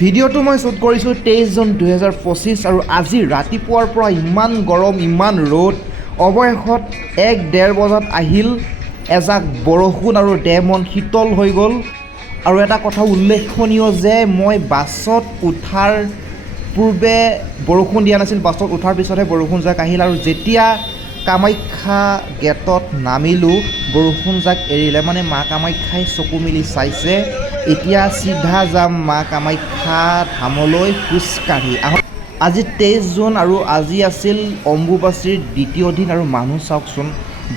ভিডিঅ'টো মই শ্বুট কৰিছোঁ 23 জুন 2025 আৰু আজি ৰাতিপুৱাৰ পৰা ইমান গৰম ইমান ৰ'দ অৱশেষত 1-1:30 বজাত আহিল এজাক বৰষুণ আৰু দেহ মন শীতল হৈ গ'ল আৰু এটা কথা উল্লেখনীয় যে মই বাছত উঠাৰ পূৰ্বে বৰষুণ দিয়া নাছিল বাছত উঠাৰ পিছতহে বৰষুণ জাক আহিল আৰু যেতিয়া কামাখ্যা গেটত নামিলোঁ বৰষুণ জাক এৰিলে মানে মা কামাখ্যাই চকু মিলি চাইছে এতিয়া চিধা যাম মা কামাখ্যা ধামলৈ খোজকাঢ়ি আজি 23 জুন আৰু আজি আছিল অম্বুবাচীৰ দ্বিতীয় দিন আৰু মানুহ চাওকচোন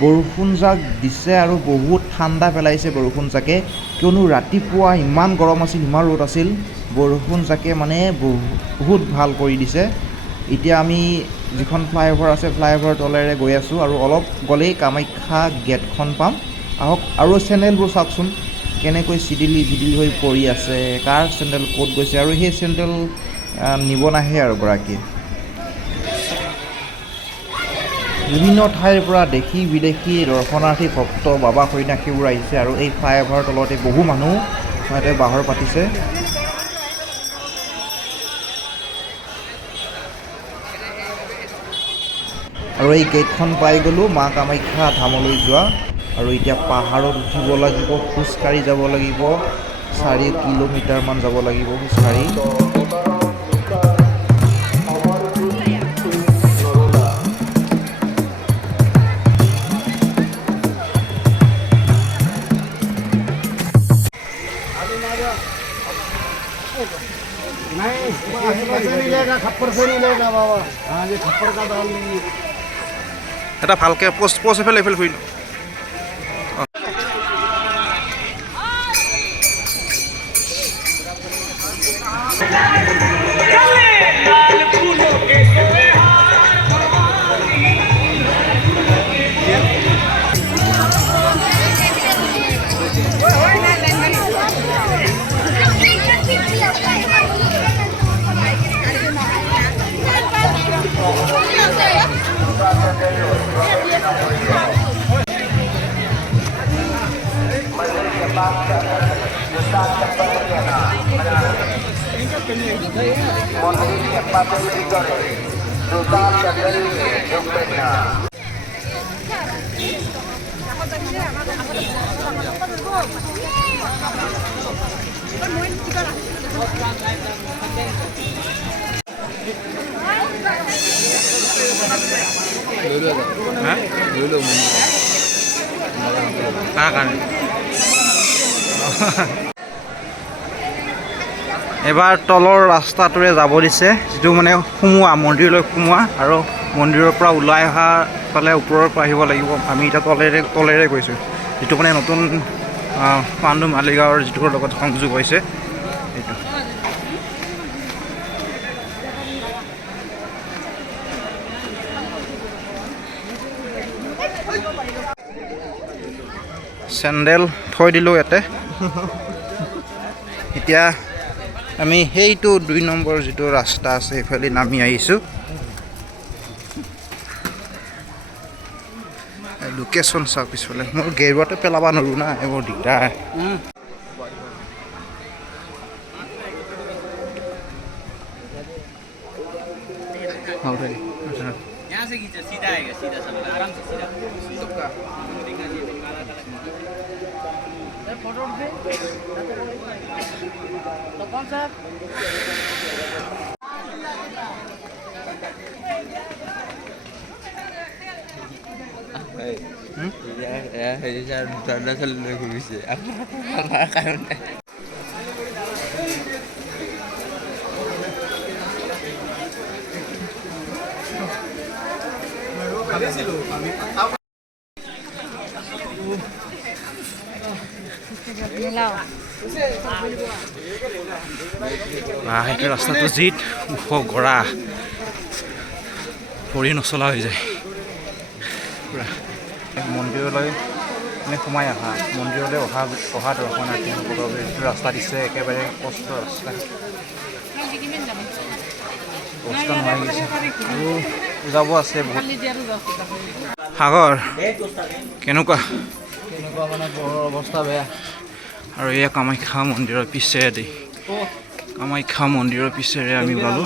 বৰষুণ জাক দিছে আৰু বহুত ঠাণ্ডা পেলাইছে বৰষুণ জাকে কিয়নো ৰাতিপুৱা ইমান গৰম আছিল ইমান ৰ'দ আছিল বৰষুণ জাকে মানে বহুত ভাল কৰি দিছে এতিয়া আমি যিখন ফ্লাইঅভাৰ আছে ফ্লাইঅভাৰ তলেৰে গৈ আছোঁ আৰু অলপ গ'লেই কামাখ্যা গেটখন পাম আহক আৰু চেণ্ডেলবোৰ চাওকচোন কেনেকৈ চিডিলি হৈ পৰি আছে কাৰ চেণ্ডেল ক'ত গৈছে আৰু সেই চেণ্ডেল নিব নাহে আৰু গৰাকীয়ে বিভিন্ন ঠাইৰ পৰা দেশী বিদেশী দৰ্শনাৰ্থী ভক্ত বাবা সন্যাসীবোৰ আহিছে আৰু এই ফ্লাইঅভাৰৰ তলতে বহু মানুহ ইয়াতে বাহৰ পাতিছে আৰু এই গেটখন পাই গ'লোঁ মা কামাখ্যা ধামলৈ যোৱা আৰু এতিয়া পাহাৰত উঠিব লাগিব খোজকাঢ়ি যাব লাগিব 4 কিলোমিটাৰমান যাব লাগিব খোজকাঢ়ি এটা ভালকৈ পোষ্ট এফালে ফুৰি লওঁ এবাৰ তলৰ ৰাস্তাটোৰে যাব দিছে যিটো মানে সোমোৱা মন্দিৰলৈ সোমোৱা আৰু মন্দিৰৰ পৰা ওলাই অহা ফালে ওপৰৰ পৰা আহিব লাগিব আমি এতিয়া তলেৰে গৈছোঁ যিটো মানে নতুন পাণ্ডু মালিগাঁৱৰ যিটোৰ লগত সংযোগ হৈছে এইটো চেণ্ডেল থৈ দিলোঁ ইয়াতে এতিয়া আমি সেইটো 2 নম্বৰ যিটো ৰাস্তা আছে সেইফালে নামি আহিছোঁ লোকেশ্যন চাওক পিছফালে মোৰ গেৰুৱাতে পেলাব নোৱাৰোঁ না এইবোৰ দিগদাৰ সেইটো ৰাস্তাটো যিত ওখ গৰা পৰি নচলা হৈ যায় পুৰা মন্দিৰলৈ মানে সোমাই অহা মন্দিৰলৈ অহা দৰ্শনাৰ্থীসকলৰ বাবে যিটো ৰাস্তা দিছে একেবাৰে কষ্ট ৰাস্তা কষ্ট নোহোৱা গৈছে আৰু যাব আছে বহুত সাগৰ কেনেকুৱা মানে বৰ অৱস্থা বেয়া আৰু এয়া কামাখ্যা মন্দিৰৰ পিছেদি কামাখ্যা মন্দিৰৰ পিছেৰে আমি ওলালোঁ।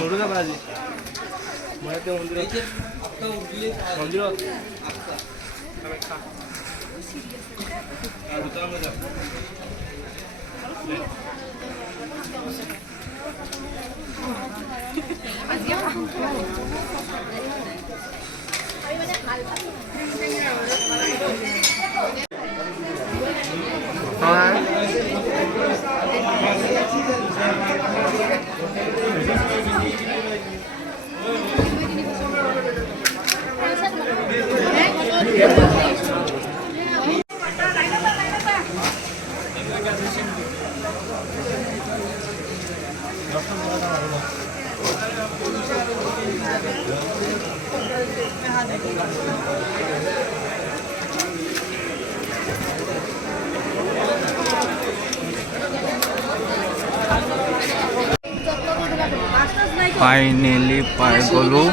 ফাইনেলি পাই গ'লো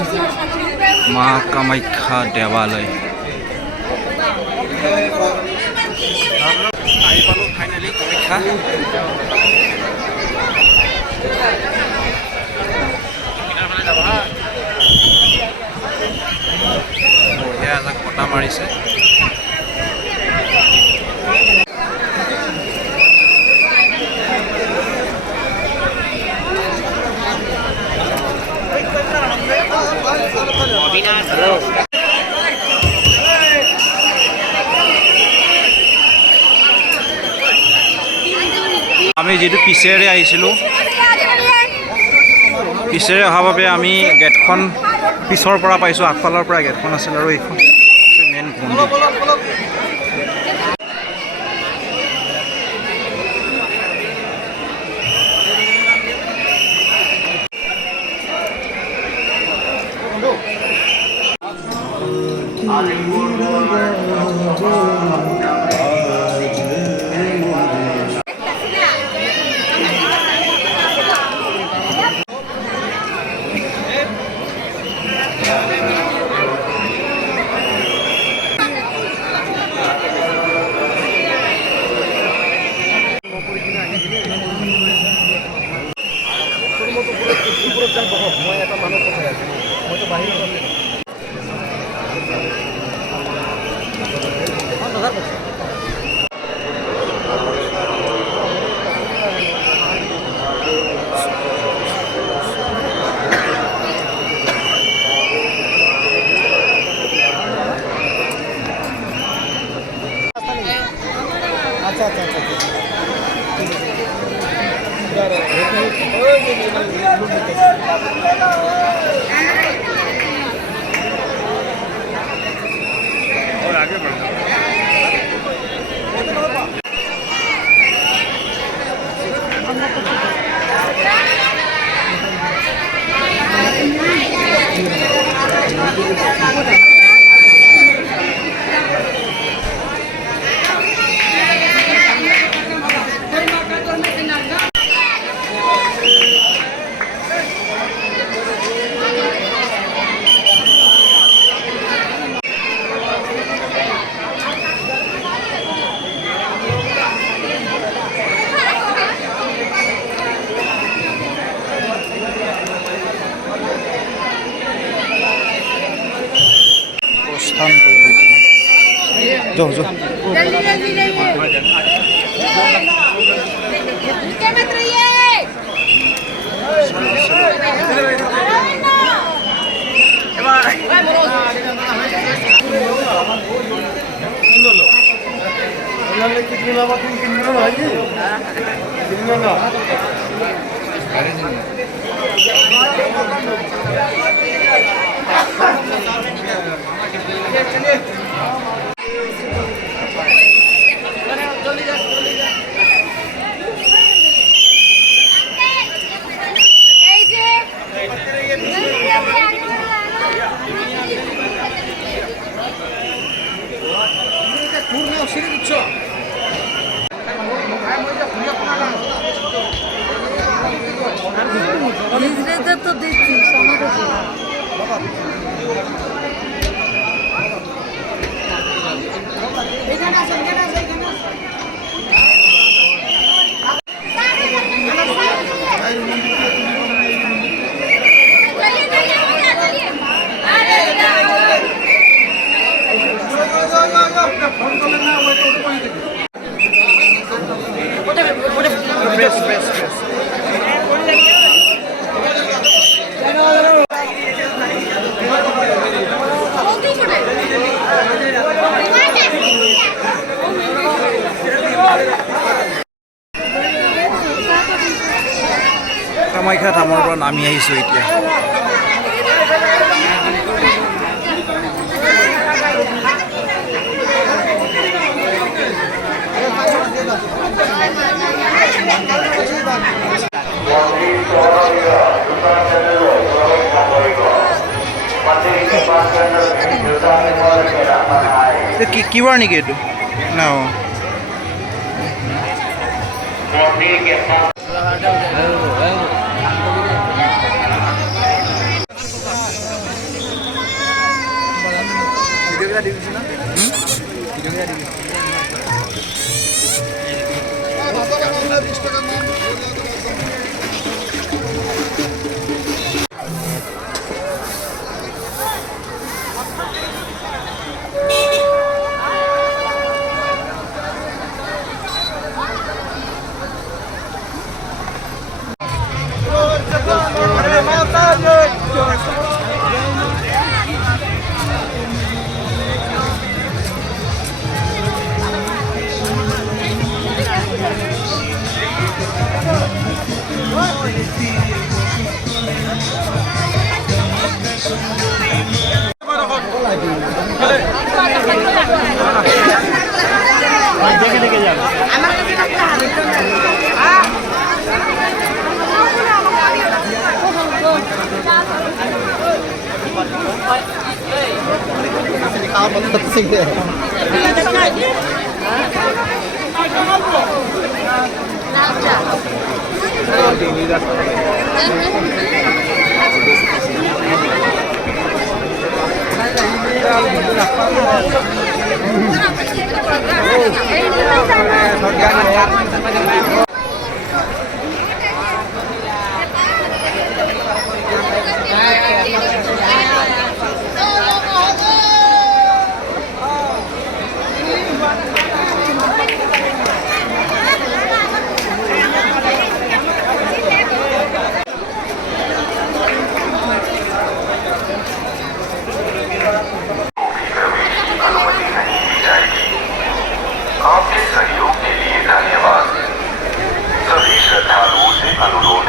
মা কামাখ্যা দেৱালয়। আহি পালোঁ ফাইনেলি কামাখ্যা। বঢ়িয়া এজাক বতাহ মাৰিছে। আমি যিটো পিছেৰে আহিছিলোঁ, পিছেৰে অহাৰ বাবে আমি গেটখন পিছৰ পৰা পাইছোঁ। আগফালৰ পৰা গেটখন আছিল আৰু এইখন মেইন মন্দিৰ। और आगे बढ़ना। प्रस्थान जाओ जाओ তো দিচ্ছিস আমাদেৰ এখানে আছে এখানে আছে এখানে আছে কামাখ্যা ধামৰ পৰা নামি আহিছোঁ এতিয়া। কিবাৰ নেকি এইটো না आपके सहयोग के लिए धन्यवाद। सभी श्रद्धालुओं से अनुरोध